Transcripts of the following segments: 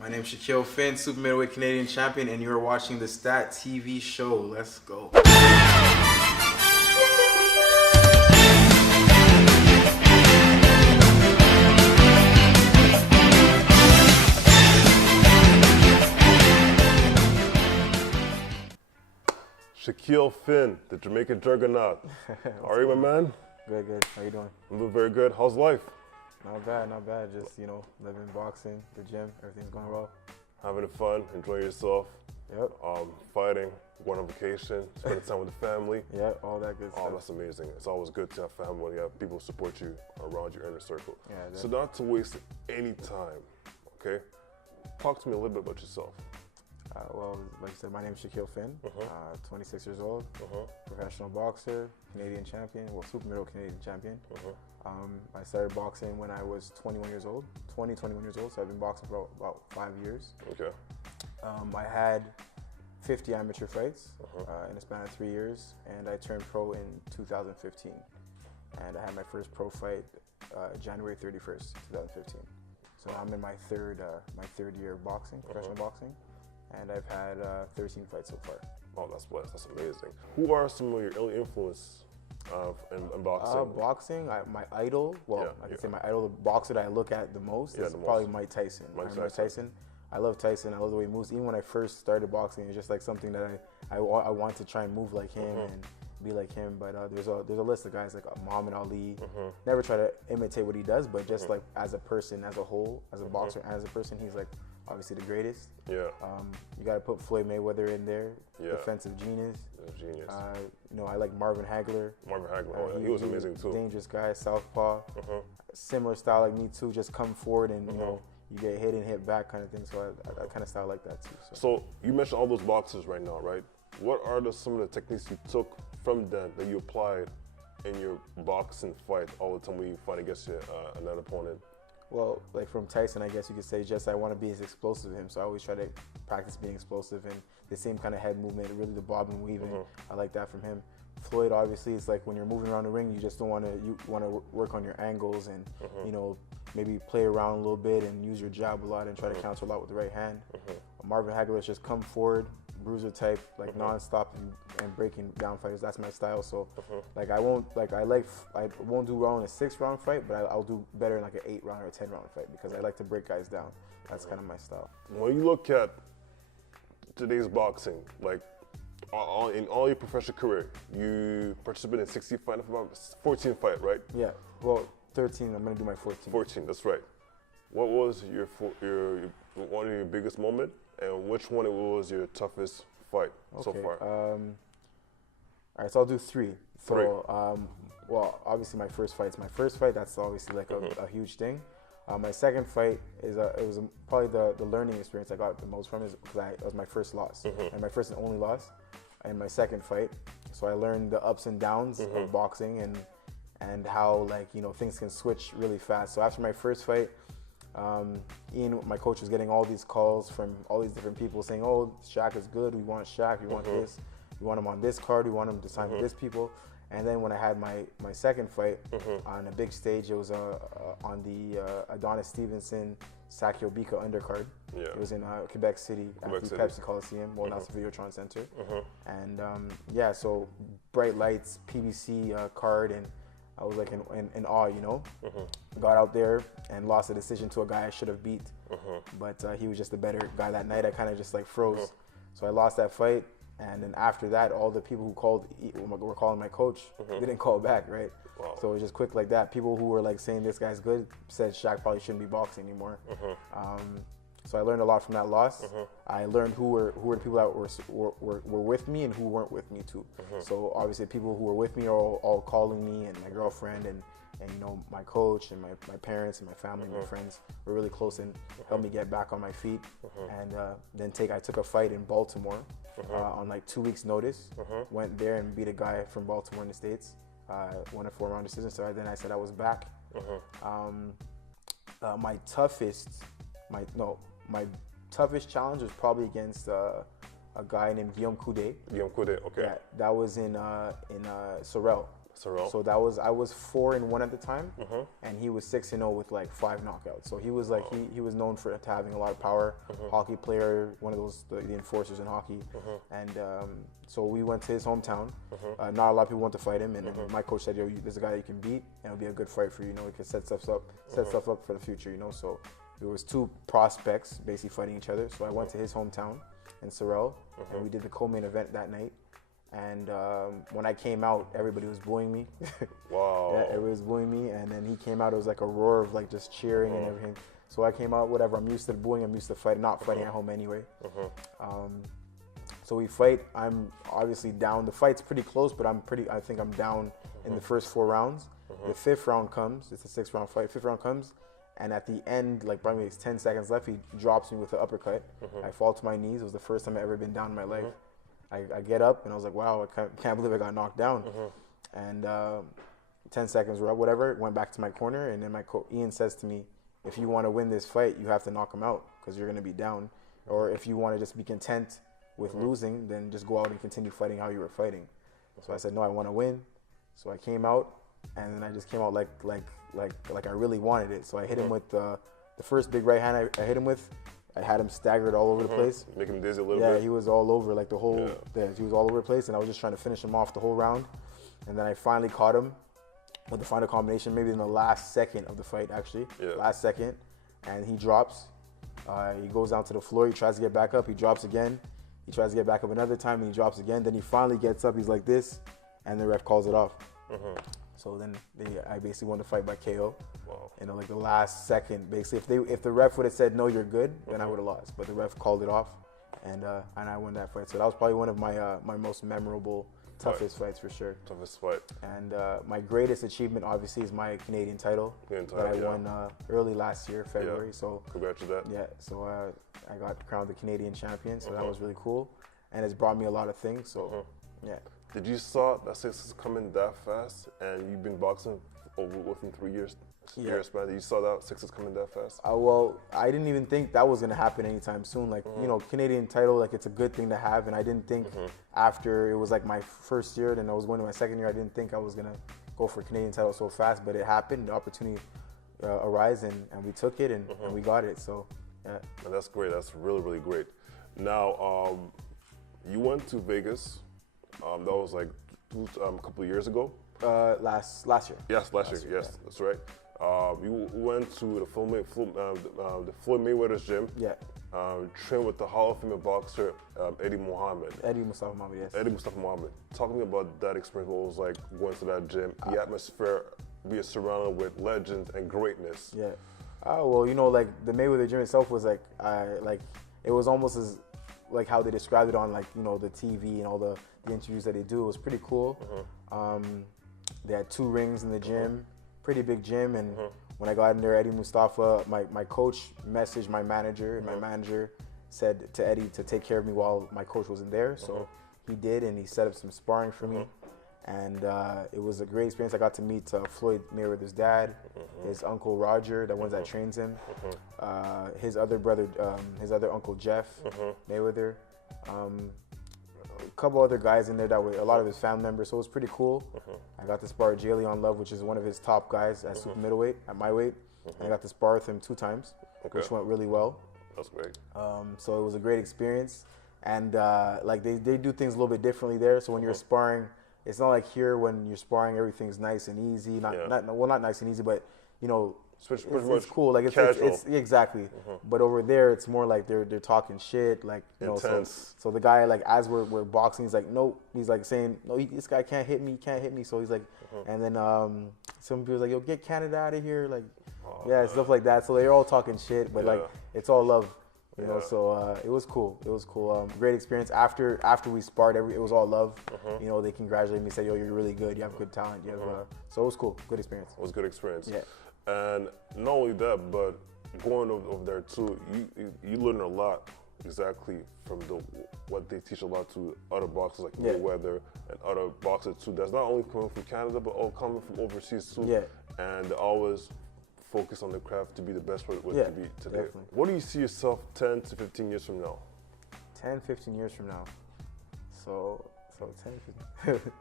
My name's Shakeel Phinn, super middleweight Canadian champion, and you're watching the Stat TV show. Let's go. Shakeel Phinn, the Jamaican juggernaut. How are you, my man? Good, good. How you doing? I'm doing very good. How's life? Not bad, not bad. Just, living, boxing, the gym, everything's going well. Having fun, enjoying yourself. Yep. Fighting, going on vacation, spending time with the family. Yeah, all that good stuff. Oh, that's amazing. It's always good to have family when you have people support you around your inner circle. Yeah, so not to waste any time, okay? Talk to me a little bit about yourself. Well, like I said, my name is Shakeel Phinn, 26 years old, professional boxer, Canadian champion, well, super middle Canadian champion. I started boxing when I was 21 years old, so I've been boxing for about 5 years. Okay. I had 50 amateur fights in a span of 3 years, and I turned pro in 2015. And I had my first pro fight January 31st, 2015. So I'm in my third year of boxing, professional boxing. And I've had 13 fights so far. Oh, that's blessed. That's amazing. Who are some of your early influence in boxing? Boxing, my idol, I can say my idol, the boxer that I look at the most is probably Mike Tyson. Mike Tyson. I love Tyson. I love the way he moves. Even when I first started boxing, it's just like something that I want to try and move like him and be like him. But there's a list of guys like Muhammad Ali. Never try to imitate what he does, but just like as a person, as a whole, as a boxer, and as a person, he's like obviously the greatest. Yeah. You got to put Floyd Mayweather in there. Yeah. Defensive genius. Genius. I like Marvin Hagler. He was amazing too. Dangerous guy, southpaw. Similar style like me too. Just come forward and you get hit and hit back kind of thing. So I kind of style like that too. So you mentioned all those boxers right now, right? What are some of the techniques you took from them that you applied in your boxing fight all the time when you fight against another opponent? Well, like from Tyson, I guess you could say just I want to be as explosive as him. So I always try to practice being explosive and the same kind of head movement, really the bob and weaving. I like that from him. Floyd, obviously, it's like when you're moving around the ring, you just don't want to, you want to work on your angles and, maybe play around a little bit and use your jab a lot and try to counter a lot with the right hand. Marvin Hagler is just come forward, bruiser type, like non-stop and breaking down fighters. That's my style. So I won't do well in a 6-round fight, but I'll do better in like an 8-round or a 10-round fight because I like to break guys down. That's kind of my style. When you look at today's boxing, like in all your professional career, you participated in 14 fight, right? Yeah. Well, 13. I'm gonna do my 14. 14. That's right. What was your one of your biggest moment, and which one was your toughest fight so far? All right, so I'll do 3. So, well, obviously my first fight's my first fight. That's obviously like a huge thing. My second fight is probably the learning experience I got the most from is because it was my first loss and my first and only loss in my second fight. So I learned the ups and downs of boxing and how things can switch really fast. So after my first fight, Ian, my coach, was getting all these calls from all these different people saying, "Oh, Shaq is good. We want Shaq. We want this. We want him on this card. We want him to sign with this people." And then when I had my second fight on a big stage, it was on the Adonis Stevenson Sakio Bika undercard. Yeah. It was in Quebec City at the Pepsi Coliseum, well, now it's the Videotron Center. And so bright lights, PBC card, and I was like in awe, Got out there and lost a decision to a guy I should have beat, but he was just a better guy that night. I kind of just like froze. So I lost that fight. And then after that, all the people who were calling my coach didn't call back, right? Wow. So it was just quick like that. People who were like saying this guy's good said Shaq probably shouldn't be boxing anymore. So I learned a lot from that loss. I learned who were the people that were with me and who weren't with me too. So obviously people who were with me are all calling me, and my girlfriend and my coach and my parents and my family and my friends were really close and helped me get back on my feet. And then I took a fight in Baltimore on like 2 weeks notice. Went there and beat a guy from Baltimore in the States. Won a 4-round decision. So then I said I was back. My toughest challenge was probably against a guy named Guillaume Coudet. Guillaume Coudet, okay. Yeah, that was in Sorel. Sorrel. So I was 4-1 at the time, and he was 6-0 with like 5 knockouts. So he was like he was known for having a lot of power. Hockey player, one of those the enforcers in hockey, and so we went to his hometown. Not a lot of people want to fight him, and my coach said, "Yo, there's a guy you can beat, and it'll be a good fight for you. You know, we can set stuff up for the future. You know." So there was 2 prospects basically fighting each other. So I went to his hometown in Sorrel, and we did the co-main event that night. And when I came out, everybody was booing me. Wow. Yeah, everybody was booing me, and then he came out. It was like a roar of like just cheering and everything. So I came out, whatever. I'm used to the booing. I'm used to fighting, not fighting at home anyway. So we fight. I'm obviously down. The fight's pretty close, but I think I'm down in the first 4 rounds. The 5th round comes. It's a 6-round fight. 5th round comes, and at the end, like probably 10 seconds left, he drops me with an uppercut. I fall to my knees. It was the first time I've ever been down in my life. I get up and I was like, wow, I can't believe I got knocked down. And 10 seconds were up, whatever, went back to my corner, and then my Ian says to me, if you want to win this fight, you have to knock him out because you're going to be down. Or if you want to just be content with losing, then just go out and continue fighting how you were fighting. So I said, no, I want to win. So I came out, and then I just came out like I really wanted it. So I hit him with the first big right hand I hit him with. I had him staggered all over the place. Making him dizzy a little bit. Yeah, he was all over, like the whole, he was all over the place, and I was just trying to finish him off the whole round. And then I finally caught him with the final combination, maybe in the last second of the fight, actually. Last second. And he drops. He goes down to the floor. He tries to get back up. He drops again. He tries to get back up another time, and he drops again. Then he finally gets up. He's like this, and the ref calls it off. So then I basically won the fight by KO. Wow. You know, like the last second, basically. If the ref would have said, no, you're good, then I would have lost. But the ref called it off, and I won that fight. So that was probably one of my most memorable, toughest fights for sure. Toughest fight. And my greatest achievement, obviously, is my Canadian title that I won early last year, February. So congrats to that. Yeah, so I got crowned the Canadian champion, so that was really cool. And it's brought me a lot of things, so yeah. Did you saw that success is coming that fast, and you've been boxing within 3 years? Years, man. You saw that success coming that fast? Well, I didn't even think that was gonna happen anytime soon. Like you know, Canadian title, like it's a good thing to have, and I didn't think after it was like my first year, then I was going to my second year. I didn't think I was gonna go for Canadian title so fast, but it happened. The opportunity arose, and we took it, and we got it. So yeah. And that's great. That's really, really great. Now, you went to Vegas. That was like a couple of years ago. Last year. Yes, last year. Yes, that's right. You went to the Floyd Mayweather's gym. Yeah. Trained with the Hall of Fame boxer Eddie Muhammad. Eddie Mustafa Muhammad, yes. Eddie Mustafa Muhammad. Talk to me about that experience. What it was like going to that gym, the atmosphere, being surrounded with legends and greatness. Yeah. Well, you know, like the Mayweather gym itself was like it was almost as like how they described it on like you know the TV and all the interviews that they do. It was pretty cool. They had 2 rings in the gym, pretty big gym, and when I got in there, Eddie Mustafa, my coach messaged my manager, and my manager said to Eddie to take care of me while my coach wasn't there. So he did, and he set up some sparring for me, and it was a great experience. I got to meet Floyd Mayweather's dad, his uncle Roger, the ones that trains him, his other brother, his other uncle Jeff Mayweather. A couple other guys in there that were a lot of his family members, so it was pretty cool. I got to spar Jalen Love, which is one of his top guys at super middleweight, at my weight. And I got to spar with him 2 times, which went really well. That's great. So it was a great experience. And like they do things a little bit differently there. So when you're sparring, it's not like here when you're sparring, everything's nice and easy. Not nice and easy, but you know, it's cool. Like it's exactly. But over there, it's more like they're talking shit. Like you know, so the guy like as we're boxing, he's like nope. He's like saying no, this guy can't hit me. He can't hit me. So he's like, and then some people's like yo, get Canada out of here. Like stuff like that. So they're all talking shit, but like it's all love. You know, so it was cool. It was cool. Great experience. After we sparred, it was all love. You know, they congratulated me, said, "Yo, you're really good. You have good talent. You have." So it was cool. Good experience. It was a good experience. Yeah. And not only that, but going over there too, you learn a lot exactly from what they teach a lot to other boxers like Mayweather and other boxers too. That's not only coming from Canada, but all coming from overseas too. Yeah. And they always focus on the craft to be the best way to be today. Definitely. What do you see yourself 10 to 15 years from now? 10, 15 years from now. So 10, 15.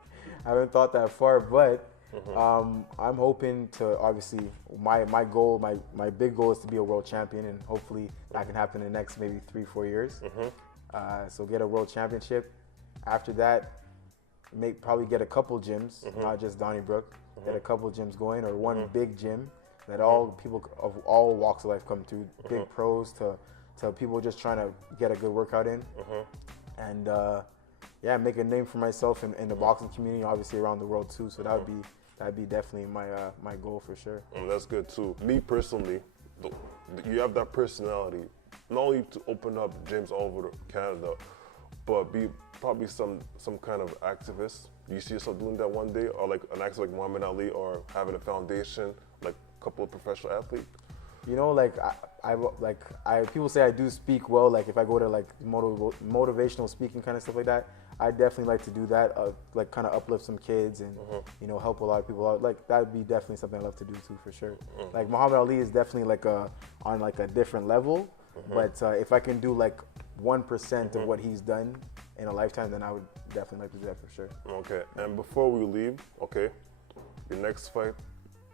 I haven't thought that far, but I'm hoping to obviously my goal, my big goal is to be a world champion, and hopefully that can happen in the next maybe 3-4 years. So get a world championship. After that, probably get a couple gyms, not just Donnybrook. Get a couple gyms going, or one big gym that all people of all walks of life come to, big pros to people just trying to get a good workout in, and yeah, make a name for myself in the boxing community, obviously around the world too. So that'd be definitely my goal for sure. That's good too. Me personally, you have that personality, not only to open up gyms all over Canada, but be probably some kind of activist. You see yourself doing that one day, or like an actor like Muhammad Ali, or having a foundation like a couple of professional athletes? You know, like I people say I do speak well. Like if I go to like motivational speaking kind of stuff like that, I definitely like to do that. Like kind of uplift some kids and you know, help a lot of people out. Like that would be definitely something I love to do too, for sure. Like Muhammad Ali is definitely like on like a different level. But if I can do like 1% of what he's done in a lifetime, then I would definitely like to do that for sure. Okay, and before we leave, okay, your next fight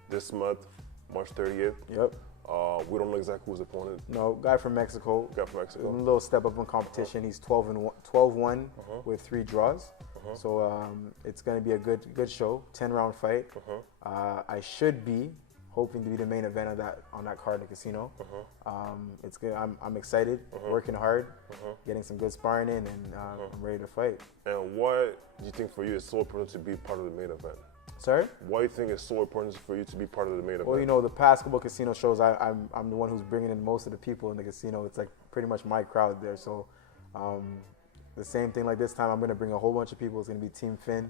this month, March 30th. Yep. We don't know exactly who's the opponent. No, guy from Mexico. Guy from Mexico. A little step up in competition. He's 12-1 with 3 draws. So it's going to be a good show. 10-round fight. I should be hoping to be the main event of on that card in the casino. It's good. I'm excited. Working hard. Getting some good sparring in, and I'm ready to fight. And why do you think for you it's so important to be part of the main event? Sorry? Why do you think it's so important for you to be part of the main event? Well, you know, the past couple casino shows, I'm the one who's bringing in most of the people in the casino. It's like pretty much my crowd there. So the same thing like this time, I'm going to bring a whole bunch of people. It's going to be Team Phinn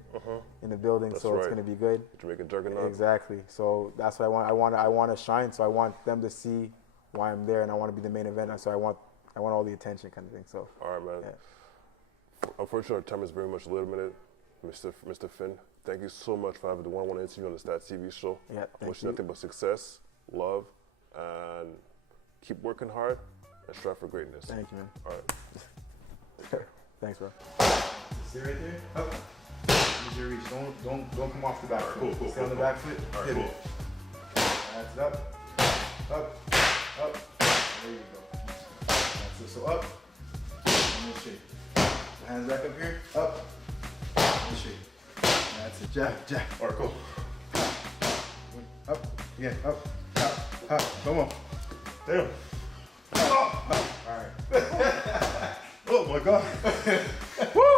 in the building, That's so right. it's going to be good. Jamaican juggernaut. Exactly. So that's what I want. I want to shine. So I want them to see why I'm there, and I want to be the main event. So I want all the attention, kind of thing. So. All right, man. Yeah. Unfortunately, our time is very much limited. Mr. Phinn, thank you so much for having the one-on-one interview on the Stats TV show. Yeah, I wish you nothing but success, love, and keep working hard and strive for greatness. Thank you, man. All right. Thanks, bro. Stay right there. Up. Use your reach. Don't come off the back foot. Cool. Stay on the back foot. All right, Hit cool. it. That's it. Up. There you go. That's it. So up. And then shake. Hands back up here. Up. And shake. That's it. Jab. All right, cool. Up. Yeah. Up. Come on. Damn. All right. Oh my God. Woo!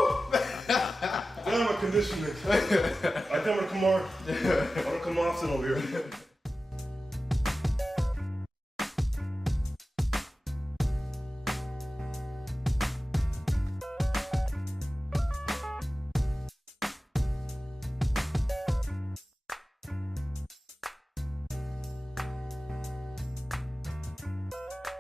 Damn, my conditioning. I think I'm gonna come on often over here.